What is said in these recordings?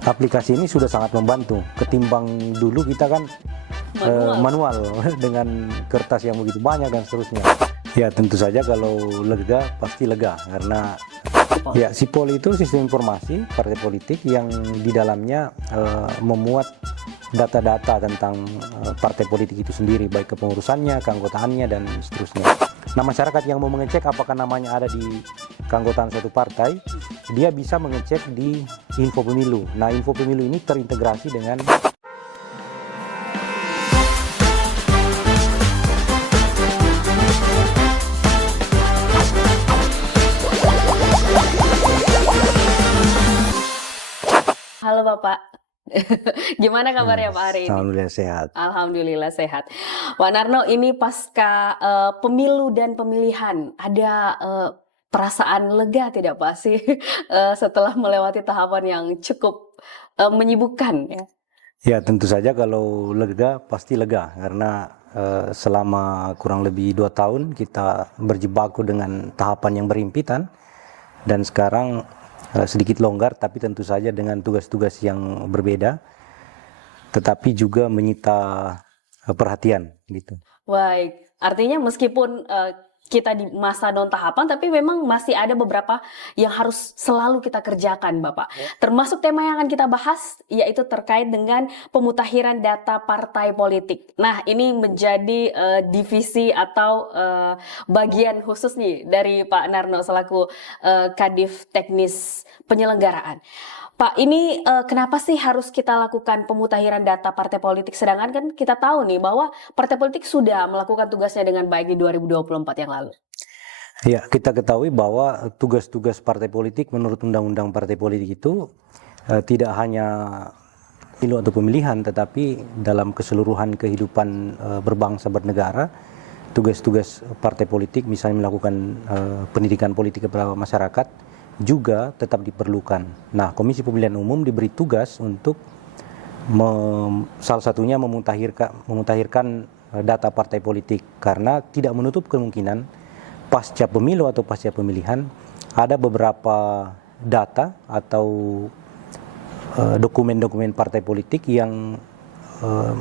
aplikasi ini sudah sangat membantu ketimbang dulu kita kan manual dengan kertas yang begitu banyak dan seterusnya. Ya tentu saja kalau lega pasti lega karena ya Sipol itu sistem informasi partai politik yang di dalamnya memuat data-data tentang partai politik itu sendiri, baik kepengurusannya, keanggotaannya dan seterusnya. Nah masyarakat yang mau mengecek apakah namanya ada di keanggotaan suatu partai, dia bisa mengecek di info pemilu. Nah info pemilu ini terintegrasi dengan Halo Bapak, gimana kabarnya Pak hari ini? Alhamdulillah sehat. Alhamdulillah sehat. Pak Narno, ini pasca pemilu dan pemilihan, ada perasaan lega tidak Pak sih setelah melewati tahapan yang cukup menyibukkan ya? Ya tentu saja kalau lega pasti lega karena selama kurang lebih 2 tahun kita berjibaku dengan tahapan yang berhimpitan dan sekarang sedikit longgar tapi tentu saja dengan tugas-tugas yang berbeda tetapi juga menyita perhatian gitu. Baik, artinya meskipun kita di masa non tahapan, tapi memang masih ada beberapa yang harus selalu kita kerjakan, Bapak. Termasuk tema yang akan kita bahas, yaitu terkait dengan pemutakhiran data partai politik. Nah, ini menjadi divisi atau bagian khusus nih dari Pak Narno selaku Kadif Teknis Penyelenggaraan. Pak, ini kenapa sih harus kita lakukan pemutakhiran data partai politik? Sedangkan kan kita tahu nih bahwa partai politik sudah melakukan tugasnya dengan baik di 2024 yang lalu. Ya, kita ketahui bahwa tugas-tugas partai politik menurut Undang-Undang Partai Politik itu tidak hanya pemilu atau pemilihan, tetapi dalam keseluruhan kehidupan berbangsa bernegara, tugas-tugas partai politik misalnya melakukan pendidikan politik kepada masyarakat, juga tetap diperlukan. Nah, Komisi Pemilihan Umum diberi tugas untuk salah satunya memutakhirkan data partai politik karena tidak menutup kemungkinan pasca pemilu atau pasca pemilihan ada beberapa data atau dokumen-dokumen partai politik yang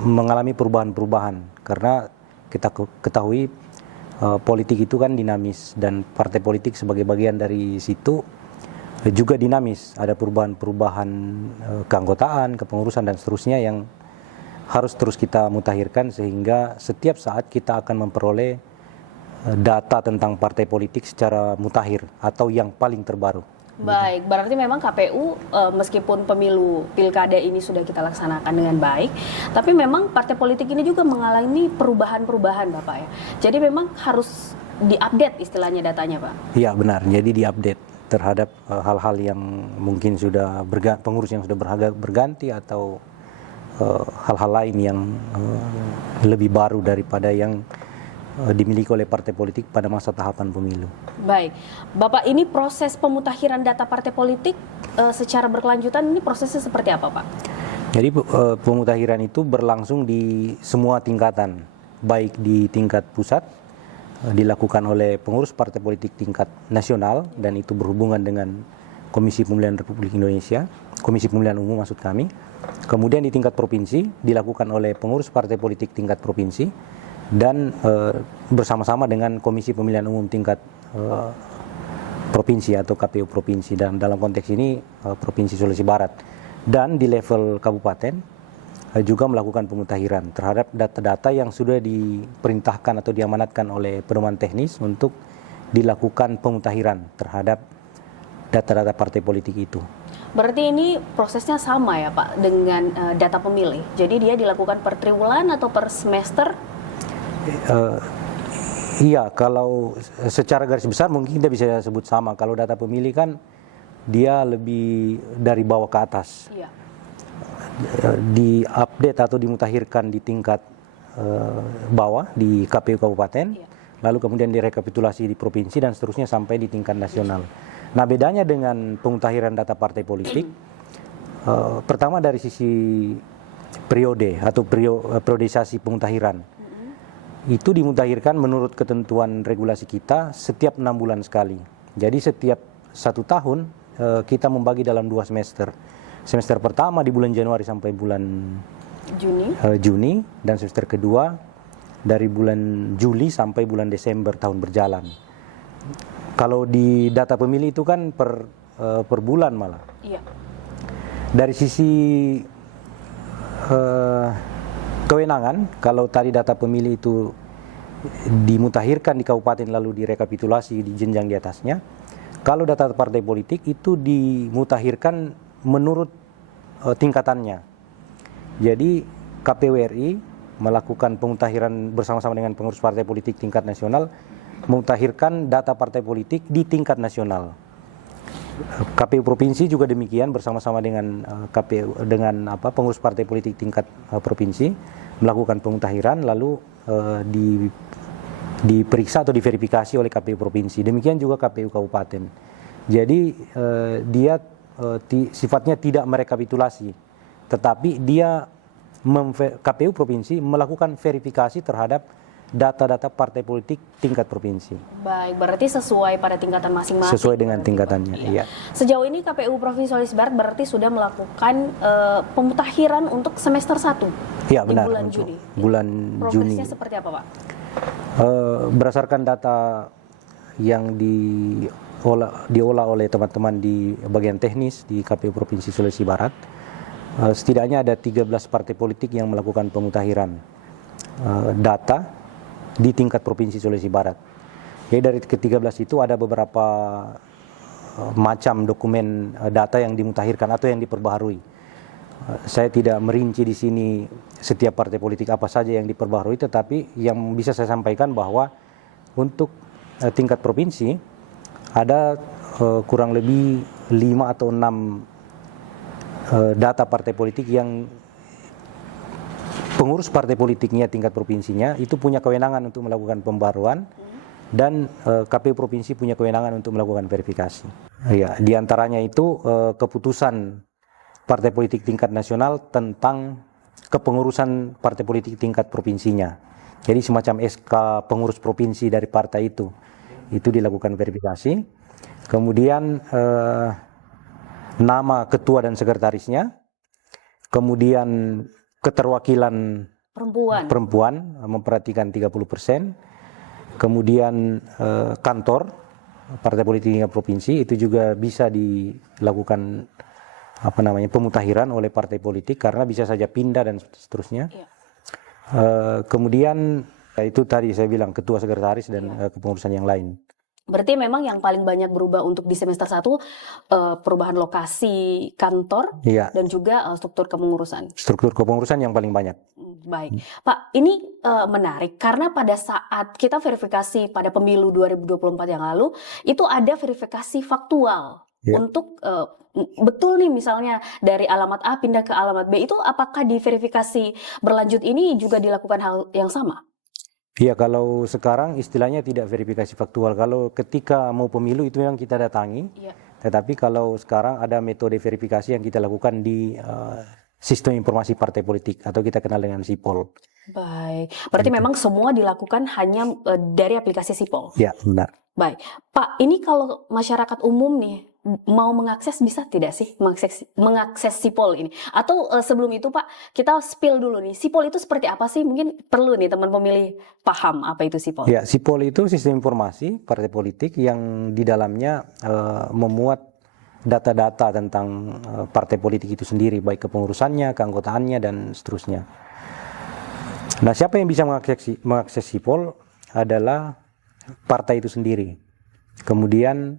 mengalami perubahan-perubahan karena kita ketahui politik itu kan dinamis dan partai politik sebagai bagian dari situ juga dinamis, ada perubahan-perubahan keanggotaan, kepengurusan dan seterusnya yang harus terus kita mutakhirkan sehingga setiap saat kita akan memperoleh data tentang partai politik secara mutakhir atau yang paling terbaru. Baik, berarti memang KPU meskipun pemilu pilkada ini sudah kita laksanakan dengan baik, tapi memang partai politik ini juga mengalami perubahan-perubahan Bapak ya. Jadi memang harus diupdate istilahnya datanya Pak. Iya benar, jadi diupdate terhadap hal-hal yang mungkin sudah pengurus yang sudah berganti atau hal-hal lain yang lebih baru daripada yang dimiliki oleh partai politik pada masa tahapan pemilu. Baik, Bapak ini proses pemutakhiran data partai politik secara berkelanjutan ini prosesnya seperti apa Pak? Jadi pemutakhiran itu berlangsung di semua tingkatan, baik di tingkat pusat, dilakukan oleh pengurus partai politik tingkat nasional dan itu berhubungan dengan Komisi Pemilihan Republik Indonesia, Komisi Pemilihan Umum maksud kami. Kemudian di tingkat provinsi dilakukan oleh pengurus partai politik tingkat provinsi dan bersama-sama dengan Komisi Pemilihan Umum tingkat provinsi atau KPU provinsi dan dalam konteks ini Provinsi Sulawesi Barat. Dan di level kabupaten juga melakukan pemutakhiran terhadap data-data yang sudah diperintahkan atau diamanatkan oleh pedoman teknis untuk dilakukan pemutakhiran terhadap data-data partai politik itu. Berarti ini prosesnya sama ya Pak dengan data pemilih. Jadi dia dilakukan per triwulan atau per semester? Iya, kalau secara garis besar mungkin kita bisa sebut sama. Kalau data pemilih kan dia lebih dari bawah ke atas. Iya. Diupdate atau dimutakhirkan di tingkat bawah di KPU kabupaten, lalu kemudian direkapitulasi di provinsi dan seterusnya sampai di tingkat nasional. Nah bedanya dengan pemutakhiran data partai politik, pertama dari sisi periode atau periodisasi pemutakhiran, itu dimutakhirkan menurut ketentuan regulasi kita setiap 6 bulan sekali. Jadi setiap 1 tahun kita membagi dalam 2 semester. Semester pertama di bulan Januari sampai bulan Juni, dan semester kedua dari bulan Juli sampai bulan Desember tahun berjalan. Kalau di data pemilih itu kan per bulan malah. Iya. Dari sisi kewenangan, kalau tadi data pemilih itu dimutakhirkan di kabupaten lalu direkapitulasi di jenjang di atasnya, kalau data partai politik itu dimutakhirkan menurut tingkatannya. Jadi KPU RI melakukan pemutakhiran bersama-sama dengan pengurus partai politik tingkat nasional, memutakhirkan data partai politik di tingkat nasional. KPU provinsi juga demikian bersama-sama dengan pengurus partai politik tingkat provinsi melakukan pemutakhiran lalu diperiksa atau diverifikasi oleh KPU provinsi. Demikian juga KPU kabupaten. Jadi dia sifatnya tidak merekapitulasi, tetapi dia KPU provinsi melakukan verifikasi terhadap data-data partai politik tingkat provinsi. Baik, berarti sesuai pada tingkatan masing-masing. Sesuai dengan tingkatannya, iya. Sejauh ini KPU Provinsi Sulawesi Barat berarti sudah melakukan pemutakhiran untuk semester 1. Iya, benar. Bulan Juni. Bulan Juni. Progresnya seperti apa, Pak? Berdasarkan data yang diolah oleh teman-teman di bagian teknis di KPU Provinsi Sulawesi Barat, setidaknya ada 13 partai politik yang melakukan pemutakhiran data di tingkat Provinsi Sulawesi Barat. Jadi dari ke-13 itu ada beberapa macam dokumen data yang dimutakhirkan atau yang diperbaharui. Saya tidak merinci di sini setiap partai politik apa saja yang diperbaharui, tetapi yang bisa saya sampaikan bahwa untuk tingkat provinsi ada kurang lebih 5 atau 6 data partai politik yang pengurus partai politiknya tingkat provinsinya itu punya kewenangan untuk melakukan pembaruan dan KPU provinsi punya kewenangan untuk melakukan verifikasi. Ya, di antaranya itu keputusan partai politik tingkat nasional tentang kepengurusan partai politik tingkat provinsinya. Jadi semacam SK pengurus provinsi dari partai itu dilakukan verifikasi. Kemudian nama ketua dan sekretarisnya, kemudian keterwakilan perempuan memperhatikan 30%, kemudian kantor partai politik tingkat provinsi itu juga bisa dilakukan pemutakhiran oleh partai politik karena bisa saja pindah dan seterusnya. Iya. Kemudian itu tadi saya bilang ketua, sekretaris dan kepengurusan yang lain. Berarti memang yang paling banyak berubah untuk di semester 1 perubahan lokasi kantor dan juga struktur kepengurusan. Struktur kepengurusan yang paling banyak. Baik, Pak, ini menarik karena pada saat kita verifikasi pada pemilu 2024 yang lalu itu ada verifikasi faktual untuk betul nih misalnya dari alamat A pindah ke alamat B, itu apakah di verifikasi berlanjut ini juga dilakukan hal yang sama? Iya, kalau sekarang istilahnya tidak verifikasi faktual. Kalau ketika mau pemilu itu memang kita datangi. Tetapi kalau sekarang ada metode verifikasi yang kita lakukan di sistem informasi partai politik atau kita kenal dengan SIPOL. Baik, berarti memang semua dilakukan hanya dari aplikasi SIPOL? Ya, benar. Baik, Pak, ini kalau masyarakat umum nih mau mengakses bisa tidak sih mengakses SIPOL ini? Atau sebelum itu Pak, kita spill dulu nih, SIPOL itu seperti apa sih? Mungkin perlu nih teman pemilih paham apa itu SIPOL. Ya, SIPOL itu sistem informasi partai politik yang di dalamnya memuat data-data tentang partai politik itu sendiri, baik kepengurusannya, keanggotaannya, dan seterusnya. Nah, siapa yang bisa mengakses SIPOL adalah partai itu sendiri. Kemudian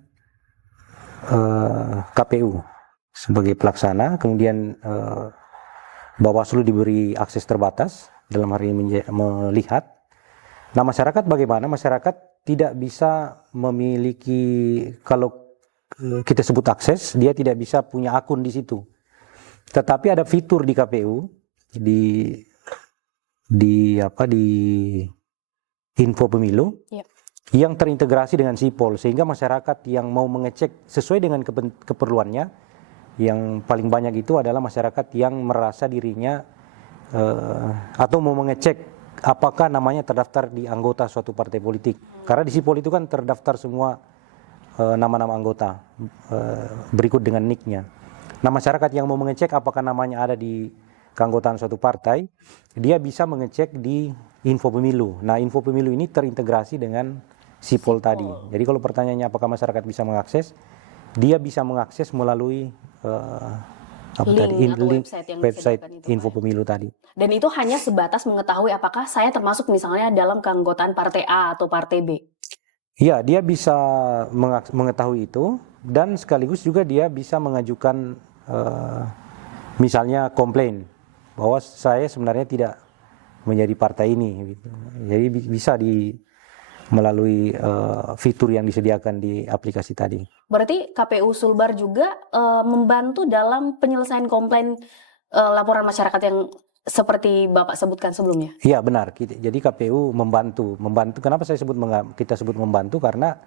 KPU sebagai pelaksana, kemudian Bawaslu diberi akses terbatas dalam hal ini melihat. Nah, masyarakat bagaimana? Masyarakat tidak bisa memiliki, kalau kita sebut akses, dia tidak bisa punya akun di situ. Tetapi ada fitur di KPU di info pemilu yang terintegrasi dengan SIPOL, sehingga masyarakat yang mau mengecek sesuai dengan keperluannya, yang paling banyak itu adalah masyarakat yang merasa dirinya atau mau mengecek apakah namanya terdaftar di anggota suatu partai politik. Karena di SIPOL itu kan terdaftar semua nama-nama anggota berikut dengan nick-nya. Nah, masyarakat yang mau mengecek apakah namanya ada di keanggotaan suatu partai, dia bisa mengecek di info pemilu. Nah, info pemilu ini terintegrasi dengan Sipol tadi. Jadi kalau pertanyaannya apakah masyarakat bisa mengakses, dia bisa mengakses melalui Link atau website yang website disediakan itu, info Pak. pemilu tadi. Dan itu hanya sebatas mengetahui apakah saya termasuk misalnya dalam keanggotaan partai A atau partai B. Iya, dia bisa mengetahui itu dan sekaligus juga dia bisa mengajukan misalnya komplain bahwa saya sebenarnya tidak menjadi partai ini. Gitu. Jadi bisa melalui fitur yang disediakan di aplikasi tadi. Berarti KPU Sulbar juga membantu dalam penyelesaian komplain laporan masyarakat yang seperti Bapak sebutkan sebelumnya. Iya benar. Jadi KPU membantu. Kenapa kita sebut membantu? Karena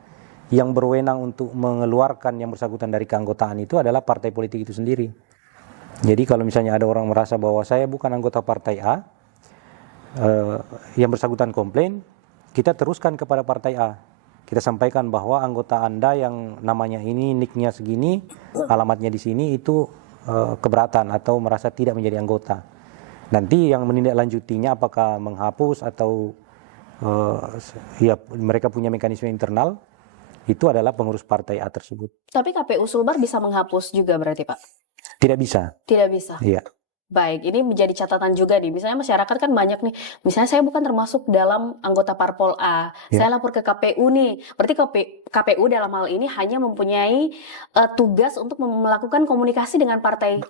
yang berwenang untuk mengeluarkan yang bersangkutan dari keanggotaan itu adalah partai politik itu sendiri. Jadi kalau misalnya ada orang merasa bahwa saya bukan anggota partai A, yang bersangkutan komplain, kita teruskan kepada partai A. Kita sampaikan bahwa anggota Anda yang namanya ini, nicknya segini, alamatnya di sini itu keberatan atau merasa tidak menjadi anggota. Nanti yang menindaklanjutinya apakah menghapus atau ya mereka punya mekanisme internal, itu adalah pengurus partai A tersebut. Tapi KPU Sulbar bisa menghapus juga berarti Pak? Tidak bisa. Tidak bisa? Iya. Baik, ini menjadi catatan juga nih. Misalnya masyarakat kan banyak nih, misalnya saya bukan termasuk dalam anggota Parpol A, saya lapor ke KPU nih. Berarti KPU dalam hal ini hanya mempunyai tugas untuk melakukan komunikasi dengan partai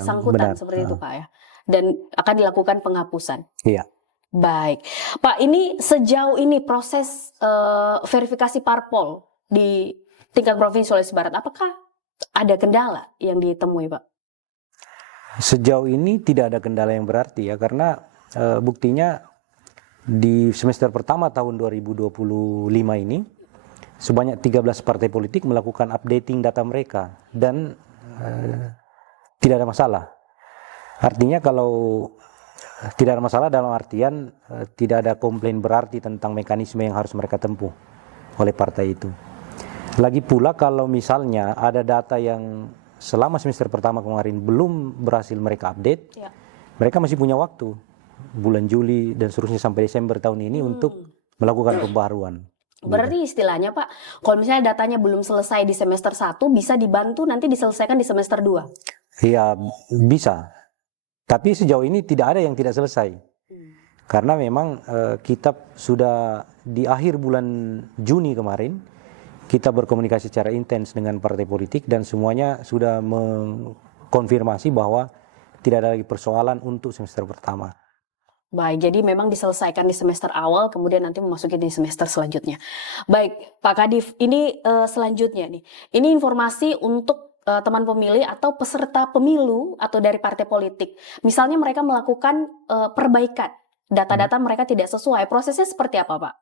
sangkutan, seperti itu Pak ya. Dan akan dilakukan penghapusan. Iya. Baik, Pak, ini sejauh ini proses verifikasi Parpol di tingkat Provinsi Sulawesi Barat, apakah ada kendala yang ditemui Pak? Sejauh ini tidak ada kendala yang berarti ya, karena buktinya di semester pertama tahun 2025 ini sebanyak 13 partai politik melakukan updating data mereka dan tidak ada masalah. Artinya kalau tidak ada masalah dalam artian tidak ada komplain berarti tentang mekanisme yang harus mereka tempuh oleh partai itu. Lagi pula kalau misalnya ada data yang selama semester pertama kemarin belum berhasil mereka update, mereka masih punya waktu bulan Juli dan seterusnya sampai Desember tahun ini untuk melakukan pembaruan. Berarti istilahnya Pak, kalau misalnya datanya belum selesai di semester 1, bisa dibantu nanti diselesaikan di semester 2? Iya, bisa. Tapi sejauh ini tidak ada yang tidak selesai. Karena memang kita sudah di akhir bulan Juni kemarin, kita berkomunikasi secara intens dengan partai politik dan semuanya sudah mengkonfirmasi bahwa tidak ada lagi persoalan untuk semester pertama. Baik, jadi memang diselesaikan di semester awal, kemudian nanti memasuki di semester selanjutnya. Baik, Pak Kadif, ini selanjutnya nih. Ini informasi untuk teman pemilih atau peserta pemilu atau dari partai politik. Misalnya mereka melakukan perbaikan, data-data mereka tidak sesuai. Prosesnya seperti apa, Pak?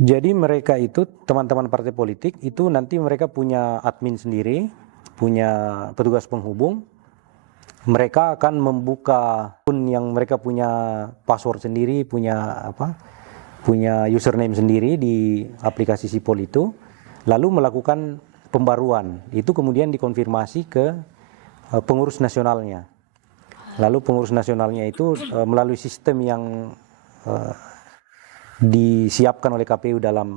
Jadi mereka itu, teman-teman partai politik, itu nanti mereka punya admin sendiri, punya petugas penghubung. Mereka akan membuka akun yang mereka punya password sendiri, punya username sendiri di aplikasi Sipol itu, lalu melakukan pembaruan. Itu kemudian dikonfirmasi ke pengurus nasionalnya. Lalu pengurus nasionalnya itu melalui sistem yang disiapkan oleh KPU dalam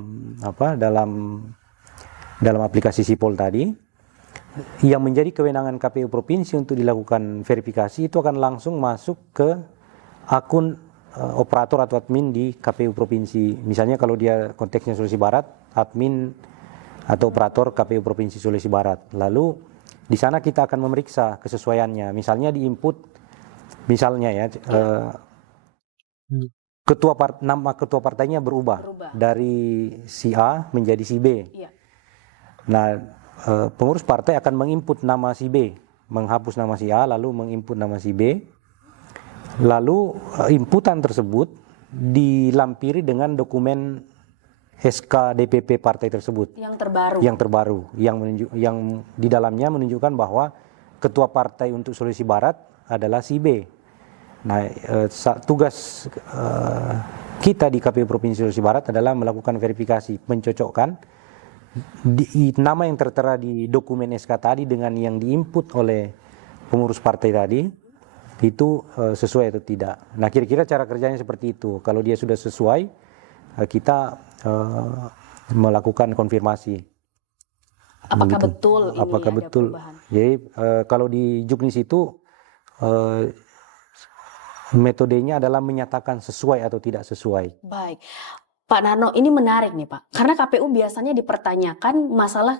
aplikasi Sipol tadi, yang menjadi kewenangan KPU provinsi untuk dilakukan verifikasi itu akan langsung masuk ke akun operator atau admin di KPU provinsi. Misalnya kalau dia konteksnya Sulawesi Barat, admin atau operator KPU provinsi Sulawesi Barat. Lalu di sana kita akan memeriksa kesesuaiannya. Misalnya di input, misalnya ya. Nama ketua partainya berubah dari si A menjadi si B. Nah, pengurus partai akan menginput nama si B, menghapus nama si A, lalu menginput nama si B. Lalu inputan tersebut dilampiri dengan dokumen SK DPP partai tersebut. Yang terbaru, yang di dalamnya menunjukkan bahwa ketua partai untuk Sulawesi Barat adalah si B. Nah, tugas kita di KPU Provinsi Sulawesi Barat adalah melakukan verifikasi, mencocokkan nama yang tertera di dokumen SK tadi dengan yang diinput oleh pengurus partai tadi itu sesuai atau tidak. Nah, kira-kira cara kerjanya seperti itu. Kalau dia sudah sesuai, kita melakukan konfirmasi. Apakah Begitu. betul ini Apakah ada betul? perubahan? Jadi kalau di Juknis itu metodenya adalah menyatakan sesuai atau tidak sesuai. Baik. Pak Narno, ini menarik nih Pak. Karena KPU biasanya dipertanyakan masalah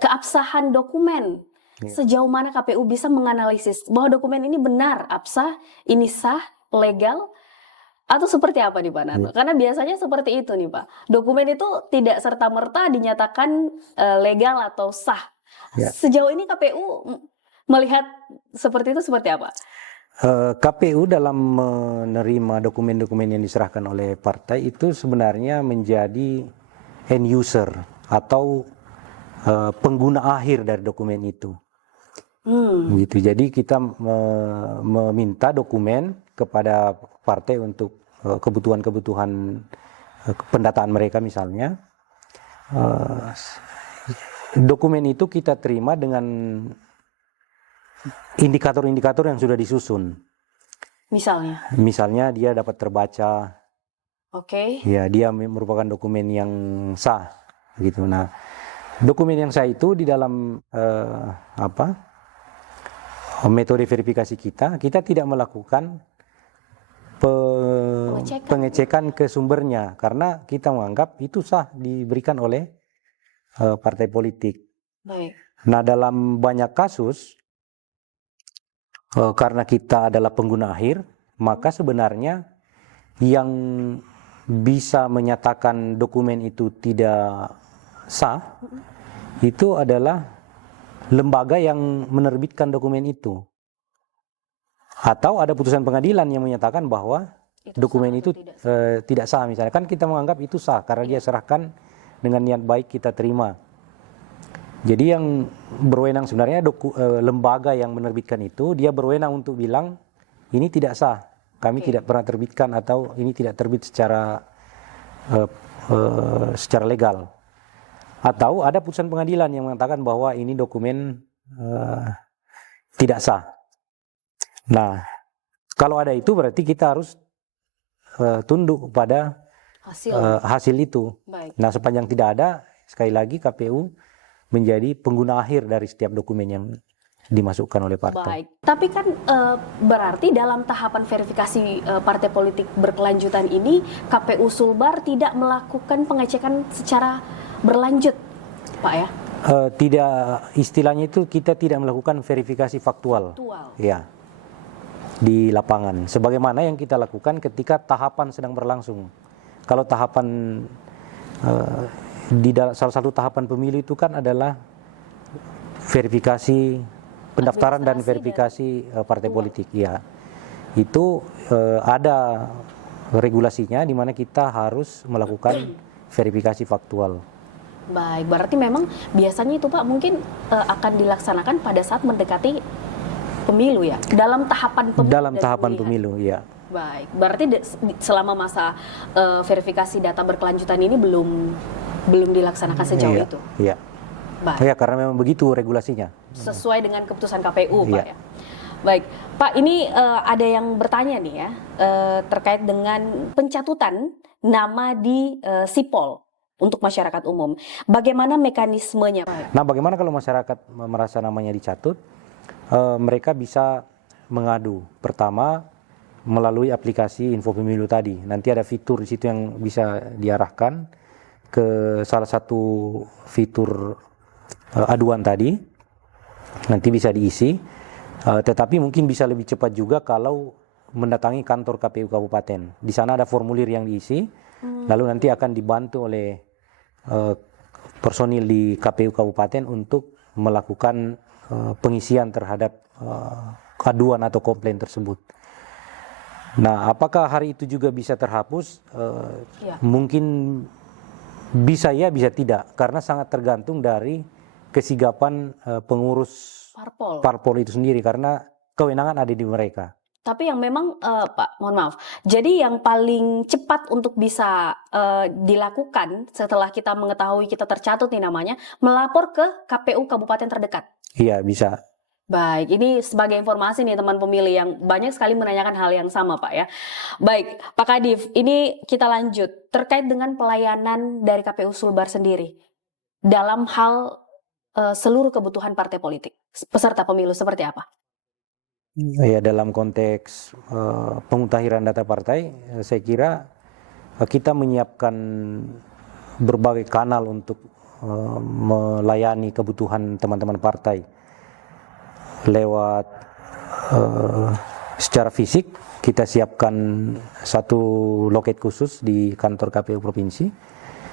keabsahan dokumen. Iya. Sejauh mana KPU bisa menganalisis bahwa dokumen ini benar, absah, ini sah, legal, atau seperti apa nih Pak Narno? Karena biasanya seperti itu nih Pak. Dokumen itu tidak serta-merta dinyatakan legal atau sah. Ya. Sejauh ini KPU melihat seperti itu seperti apa? KPU dalam menerima dokumen-dokumen yang diserahkan oleh partai itu sebenarnya menjadi end user atau pengguna akhir dari dokumen itu. Gitu. Jadi kita meminta dokumen kepada partai untuk kebutuhan-kebutuhan pendataan mereka misalnya. Dokumen itu kita terima dengan indikator-indikator yang sudah disusun. Misalnya dia dapat terbaca. Oke. Ya, dia merupakan dokumen yang sah gitu. Nah, dokumen yang sah itu di dalam metode verifikasi kita tidak melakukan pengecekan ke sumbernya karena kita menganggap itu sah diberikan oleh partai politik. Baik. Nah, dalam banyak kasus karena kita adalah pengguna akhir, maka sebenarnya yang bisa menyatakan dokumen itu tidak sah itu adalah lembaga yang menerbitkan dokumen itu. Atau ada putusan pengadilan yang menyatakan bahwa dokumen itu tidak sah misalnya. Kan kita menganggap itu sah karena dia serahkan dengan niat baik kita terima. Jadi yang berwenang sebenarnya lembaga yang menerbitkan itu, dia berwenang untuk bilang ini tidak sah. Kami tidak pernah terbitkan atau ini tidak terbit secara legal. Atau ada putusan pengadilan yang mengatakan bahwa ini dokumen tidak sah. Nah, kalau ada itu berarti kita harus tunduk pada hasil itu. Baik. Nah, sepanjang tidak ada, sekali lagi KPU menjadi pengguna akhir dari setiap dokumen yang dimasukkan oleh partai. Baik, tapi kan berarti dalam tahapan verifikasi partai politik berkelanjutan ini KPU Sulbar tidak melakukan pengecekan secara berlanjut, Pak ya? Tidak, istilahnya itu kita tidak melakukan verifikasi faktual. Ya, di lapangan. Sebagaimana yang kita lakukan ketika tahapan sedang berlangsung. Kalau tahapan salah satu tahapan pemilu itu kan adalah verifikasi pendaftaran dan verifikasi partai politik. Ya, itu ada regulasinya di mana kita harus melakukan verifikasi faktual. Baik, berarti memang biasanya itu Pak mungkin akan dilaksanakan pada saat mendekati pemilu ya, dalam tahapan pemilu. Dalam tahapan pemilu, ya. Baik, berarti selama masa verifikasi data berkelanjutan ini belum dilaksanakan sejauh itu. Iya. Baik. Ya, karena memang begitu regulasinya. Sesuai dengan keputusan KPU, Pak ya. Baik, Pak, ini ada yang bertanya nih ya terkait dengan pencatutan nama di Sipol untuk masyarakat umum. Bagaimana mekanismenya, Pak? Nah, bagaimana kalau masyarakat merasa namanya dicatut? Mereka bisa mengadu. Pertama, melalui aplikasi Info Pemilu tadi. Nanti ada fitur di situ yang bisa diarahkan ke salah satu fitur aduan tadi. Nanti bisa diisi. Tetapi mungkin bisa lebih cepat juga kalau mendatangi kantor KPU Kabupaten. Di sana ada formulir yang diisi. Lalu nanti akan dibantu oleh personil di KPU Kabupaten untuk melakukan pengisian terhadap aduan atau komplain tersebut. Nah, apakah hari itu juga bisa terhapus? Mungkin bisa ya, bisa tidak, karena sangat tergantung dari kesigapan pengurus parpol itu sendiri, karena kewenangan ada di mereka. Tapi yang memang Pak, mohon maaf. Jadi yang paling cepat untuk bisa dilakukan setelah kita mengetahui kita tercatut nih namanya, melapor ke KPU kabupaten terdekat. Iya, bisa. Baik, ini sebagai informasi nih teman pemilih yang banyak sekali menanyakan hal yang sama Pak ya. Baik, Pak Kadif, ini kita lanjut terkait dengan pelayanan dari KPU Sulbar sendiri dalam hal seluruh kebutuhan partai politik peserta pemilu seperti apa? Ya, dalam konteks pemutahiran data partai, saya kira kita menyiapkan berbagai kanal untuk melayani kebutuhan teman-teman partai lewat secara fisik. Kita siapkan satu loket khusus di kantor KPU provinsi,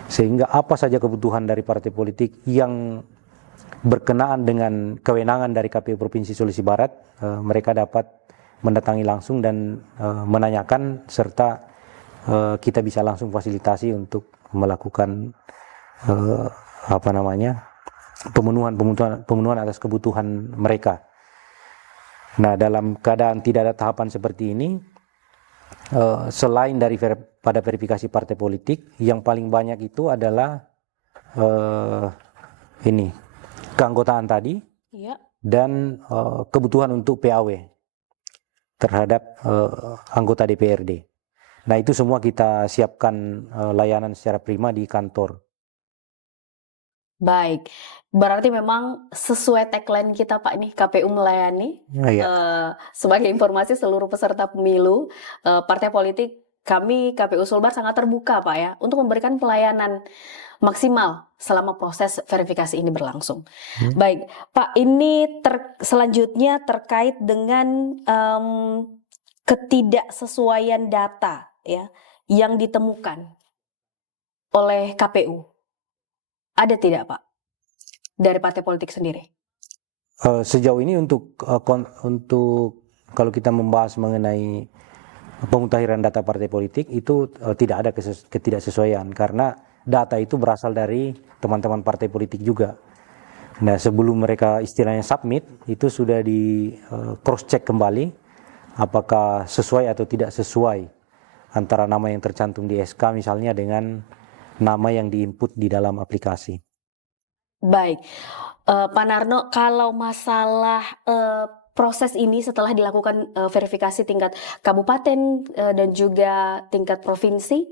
sehingga apa saja kebutuhan dari partai politik yang berkenaan dengan kewenangan dari KPU Provinsi Sulawesi Barat, mereka dapat mendatangi langsung dan menanyakan, serta kita bisa langsung fasilitasi untuk melakukan pemenuhan atas kebutuhan mereka. Nah, dalam keadaan tidak ada tahapan seperti ini, selain dari pada verifikasi partai politik, yang paling banyak itu adalah keanggotaan tadi, Iya. dan kebutuhan untuk PAW terhadap anggota DPRD. Nah, itu semua kita siapkan layanan secara prima di kantor. Baik, berarti memang sesuai tagline kita Pak nih, KPU melayani. Iya. Sebagai informasi seluruh peserta pemilu, partai politik kami KPU Sulbar sangat terbuka Pak ya untuk memberikan pelayanan maksimal selama proses verifikasi ini berlangsung. Baik, Pak, ini selanjutnya terkait dengan ketidaksesuaian data ya yang ditemukan oleh KPU. Ada tidak Pak dari partai politik sendiri? Sejauh ini untuk kalau kita membahas mengenai pemutahiran data partai politik itu tidak ada ketidaksesuaian, karena data itu berasal dari teman-teman partai politik juga. Nah, sebelum mereka istilahnya submit, itu sudah di cross check kembali apakah sesuai atau tidak sesuai antara nama yang tercantum di SK misalnya dengan nama yang diinput di dalam aplikasi. Baik, Pak Narno, kalau masalah proses ini setelah dilakukan verifikasi tingkat kabupaten dan juga tingkat provinsi,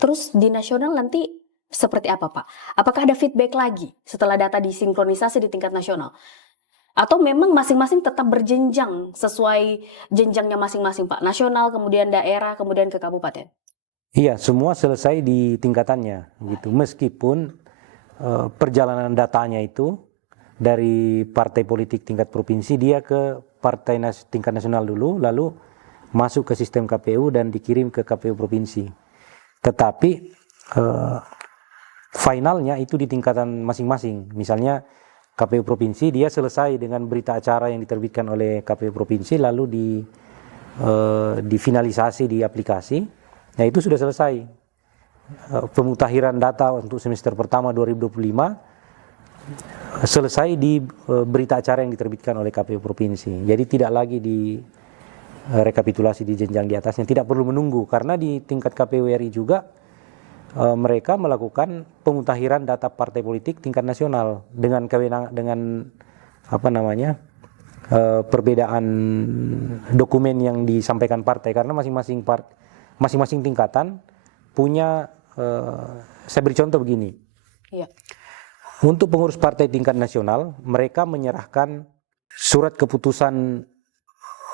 terus di nasional nanti seperti apa Pak? Apakah ada feedback lagi setelah data disinkronisasi di tingkat nasional? Atau memang masing-masing tetap berjenjang sesuai jenjangnya masing-masing Pak? Nasional, kemudian daerah, kemudian ke kabupaten? Iya, semua selesai di tingkatannya gitu. Meskipun perjalanan datanya itu dari partai politik tingkat provinsi dia ke partai tingkat nasional dulu, lalu masuk ke sistem KPU dan dikirim ke KPU provinsi. Tetapi finalnya itu di tingkatan masing-masing. Misalnya KPU provinsi dia selesai dengan berita acara yang diterbitkan oleh KPU provinsi, lalu difinalisasi di aplikasi. Nah, itu sudah selesai. Pemutahiran data untuk semester pertama 2025 selesai di berita acara yang diterbitkan oleh KPU provinsi. Jadi tidak lagi di rekapitulasi di jenjang di atasnya, tidak perlu menunggu, karena di tingkat KPU RI juga mereka melakukan pemutahiran data partai politik tingkat nasional dengan kewenangan, dengan perbedaan dokumen yang disampaikan partai, karena masing-masing tingkatan punya. Saya beri contoh begini. Iya. Untuk pengurus partai tingkat nasional, mereka menyerahkan surat keputusan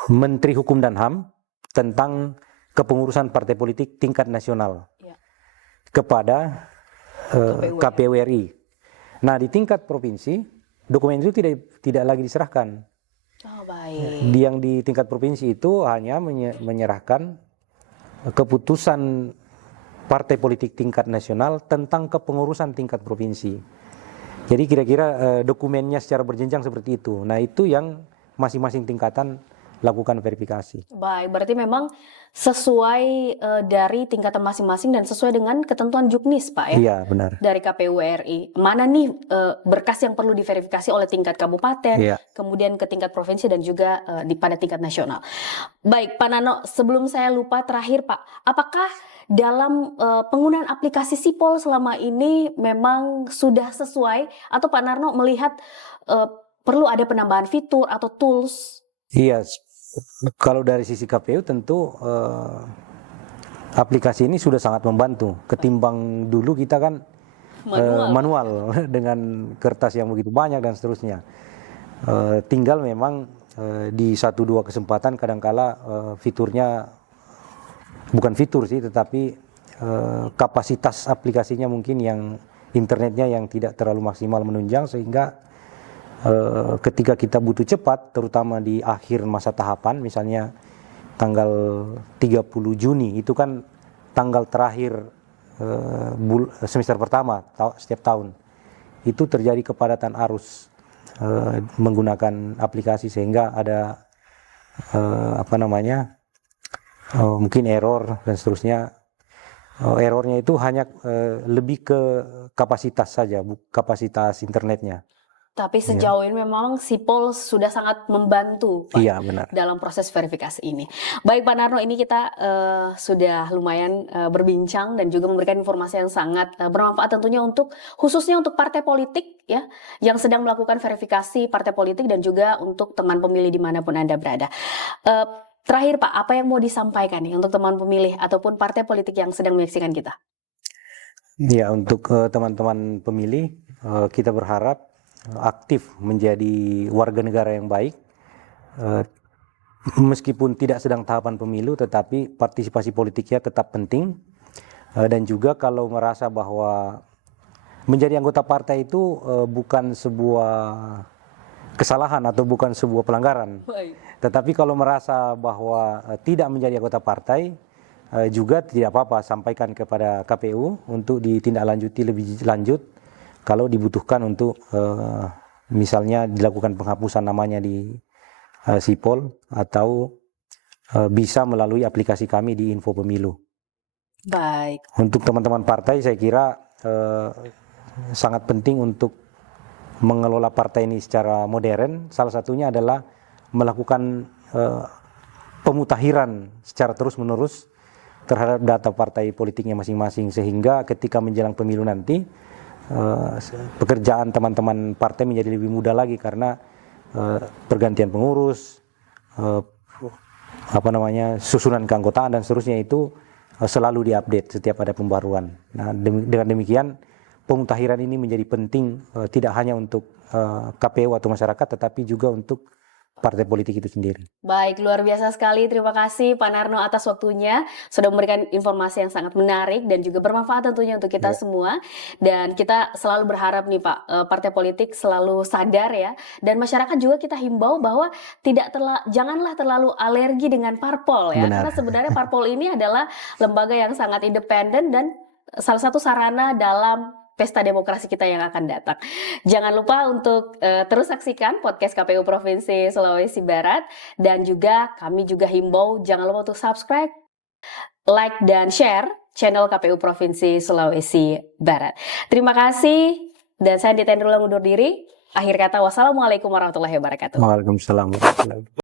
Menteri Hukum dan HAM tentang kepengurusan partai politik tingkat nasional kepada KPU RI. Nah, di tingkat provinsi, dokumen itu tidak lagi diserahkan. Oh, baik. Yang di tingkat provinsi itu hanya menyerahkan keputusan partai politik tingkat nasional tentang kepengurusan tingkat provinsi. Jadi kira-kira dokumennya secara berjenjang seperti itu. Nah, itu yang masing-masing tingkatan lakukan verifikasi. Baik, berarti memang sesuai dari tingkatan masing-masing dan sesuai dengan ketentuan Juknis, Pak ya? Iya, benar. Dari KPU RI. Mana nih berkas yang perlu diverifikasi oleh tingkat kabupaten, Iya. kemudian ke tingkat provinsi dan juga pada tingkat nasional. Baik, Pak Narno, sebelum saya lupa terakhir Pak, apakah dalam penggunaan aplikasi Sipol selama ini memang sudah sesuai atau Pak Narno melihat perlu ada penambahan fitur atau tools? Iya, kalau dari sisi KPU tentu aplikasi ini sudah sangat membantu ketimbang dulu kita kan manual dengan kertas yang begitu banyak dan seterusnya. Tinggal memang di 1-2 kesempatan kadangkala fiturnya bukan fitur sih, tetapi kapasitas aplikasinya mungkin yang internetnya yang tidak terlalu maksimal menunjang, sehingga ketika kita butuh cepat, terutama di akhir masa tahapan, misalnya tanggal 30 Juni, itu kan tanggal terakhir semester pertama setiap tahun, itu terjadi kepadatan arus menggunakan aplikasi, sehingga ada mungkin error dan seterusnya. Errornya itu hanya lebih ke kapasitas saja, kapasitas internetnya. Tapi sejauh ini memang Sipol sudah sangat membantu Pak, iya, benar, dalam proses verifikasi ini. Baik Pak Narno, ini kita sudah lumayan berbincang dan juga memberikan informasi yang sangat bermanfaat tentunya khususnya untuk partai politik ya yang sedang melakukan verifikasi partai politik dan juga untuk teman pemilih dimanapun Anda berada. Terakhir Pak, apa yang mau disampaikan nih untuk teman pemilih ataupun partai politik yang sedang menyaksikan kita? Ya, untuk teman-teman pemilih, kita berharap aktif menjadi warga negara yang baik, meskipun tidak sedang tahapan pemilu, tetapi partisipasi politiknya tetap penting. Dan juga kalau merasa bahwa menjadi anggota partai itu bukan sebuah kesalahan atau bukan sebuah pelanggaran, tetapi kalau merasa bahwa tidak menjadi anggota partai, juga tidak apa-apa, sampaikan kepada KPU untuk ditindaklanjuti lebih lanjut kalau dibutuhkan untuk misalnya dilakukan penghapusan namanya di Sipol, atau bisa melalui aplikasi kami di Info Pemilu. Baik. Untuk teman-teman partai saya kira sangat penting untuk mengelola partai ini secara modern. Salah satunya adalah melakukan pemutakhiran secara terus-menerus terhadap data partai politiknya masing-masing, sehingga ketika menjelang pemilu nanti pekerjaan teman-teman partai menjadi lebih mudah lagi, karena pergantian pengurus, susunan keanggotaan dan seterusnya itu selalu diupdate setiap ada pembaruan. Nah, dengan demikian pemutakhiran ini menjadi penting, tidak hanya untuk KPU atau masyarakat, tetapi juga untuk partai politik itu sendiri. Baik, luar biasa sekali. Terima kasih Pak Narno atas waktunya. Sudah memberikan informasi yang sangat menarik dan juga bermanfaat tentunya untuk kita semua. Dan kita selalu berharap nih Pak, partai politik selalu sadar ya. Dan masyarakat juga kita himbau bahwa janganlah terlalu alergi dengan parpol ya. Benar. Karena sebenarnya parpol ini adalah lembaga yang sangat independen dan salah satu sarana dalam pesta demokrasi kita yang akan datang. Jangan lupa untuk terus saksikan podcast KPU Provinsi Sulawesi Barat, dan juga kami juga himbau jangan lupa untuk subscribe, like dan share channel KPU Provinsi Sulawesi Barat. Terima kasih, dan saya Dita Endrula undur diri. Akhir kata, wassalamualaikum warahmatullahi wabarakatuh. Waalaikumsalam warahmatullahi wabarakatuh.